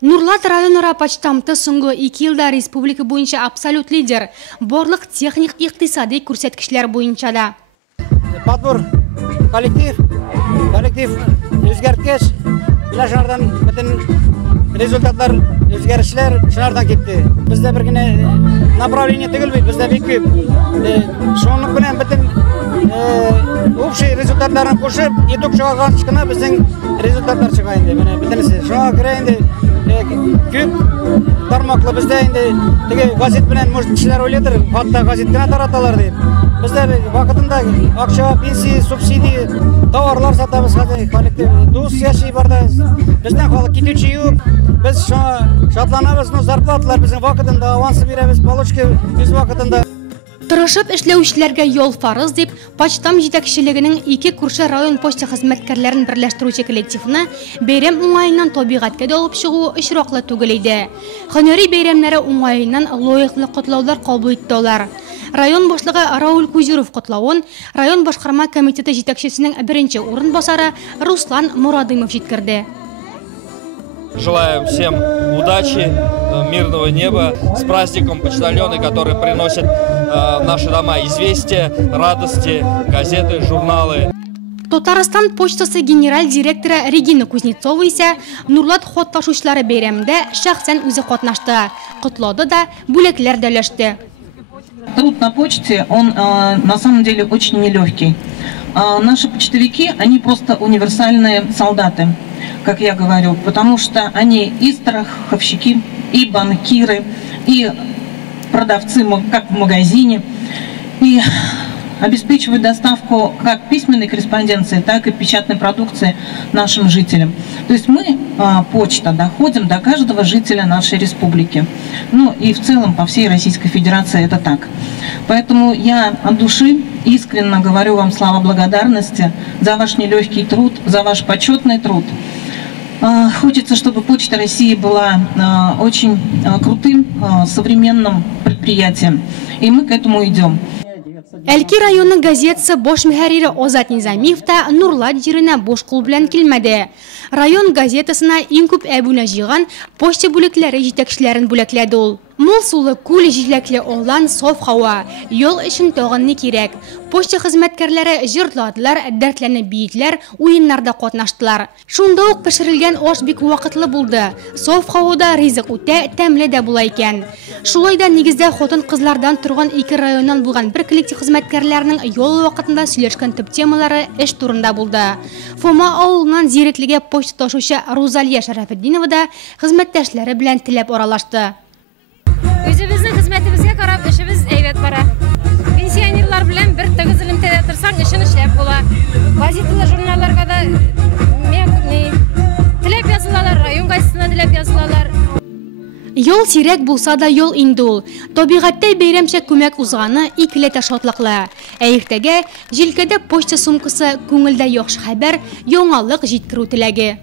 Нурлат районара почтамты соңғы 2 елда республика буенча абсолют лидер. Барлык техник икътисади күрсәткечләр буенча да. Подбор коллектив үзгәрткәч, шунардан бөтен результатлар үзгәрешләр шунардан китте. Бездә бер генә направление түгел бит, бездә бик күп. Шуның белән бөтен общий результатларын кушып, итүк чыгарган чыкна безнең результатлар чыга инде. Менә бөтенесе. Шуңа күрә инде күп тармаклы бездә инде теге газет белән может кешеләр уйлыйдыр, хатта газет кенә тараталар дип. Бездә вакытында акча, пенсия, субсидия, товарлар сатабыз, коллектив дус яши барда. Бездән халык китүче юк. Без шатланабыз, но зарплаталар безнең вакытында аванс бирәбез, получка үз вакытында. Тырышып эшләүчеләргә юл фарыз дип, почтам җитәкчелегенең 2 күрше район почта хезмәткәрләрен берләштерүче коллективны бәйрәм уңаеннан табигатькә дә алып чыгу очраклы түгел иде. Һөнәри бәйрәмнәре уңаеннан лаеклы котлаулар кабул иттеләр. Район башлыгы Рауль Кузиров котлавын район башкарма комитеты җитәкчесенең беренче урынбасары Руслан Мурадымов җиткерде. Желаем всем удачи, мирного неба, с праздником почтальоны, которые приносят в наши дома известия, радости, газеты, журналы. Татарстан почтасы генераль директоры Регина Кузнецова исә Нурлат хат ташучылары бәйрәмендә шәхсән үзе катнашты. Котлады да, бүләкләр дә өләште. Труд на почте, он на самом деле очень нелегкий. Наши почтовики, они просто универсальные солдаты, как я говорю, потому что они и страховщики, и банкиры, и продавцы, как в магазине, и обеспечивают доставку как письменной корреспонденции, так и печатной продукции нашим жителям. То есть мы, почта, доходим до каждого жителя нашей республики. Ну и в целом по всей Российской Федерации это так. Поэтому я от души искренне говорю вам слова благодарности за ваш нелегкий труд, за ваш почетный труд. Хочется, чтобы Почта России была очень крутым, современным предприятием. И мы к этому идем. Әлки районның газетасы бош мөхәррире Озат Низамиев та Нурлат җиренә бош кул белән килмәде. Район газетасына иң күп әбүнә җыйган почта бүлекләре җитәкчеләрен бүләкләде ул. Мул сулы, күл җиләкле алан, саф һава, юл өчен тагын ни кирәк. Почта хезмәткәрләре җырладылар, дәртләнеп биетләр, уеннарда катнаштылар. Шунда ук пешерелгән аш бик вакытлы булды. Саф һавада ризык үтә, тәмле дә була икән. Шулай да нигездә хатын-кызлардан торган 2 районнан булган бер коллектив хезмәткәрләренең ял вакытында сөйләшкән төп темалары эш турында булды. Фома авылыннан зиреклегә почта ташучы Рузалия Шәрәфетдинова да хезмәттәшләре белән теләп аралашты. Үзебезнең хезмәтебезгә карап эшебез әйбәт бара. Пенсионерлар белән бер тыгыз элемтәдә торсаң, эшен эшләп була. Газеталы журналларга да теләп язылалар, район газетасына теләп язылалар. Йол сирәк булса да йол инде ул. Табигатьтә бәйрәмчә күмәк узганы икеләтә шатлыклы. Ә иртәгә җилкәдә почта сумкасы, күңелдә яхшы хәбәр, яңалык җиткерү теләге.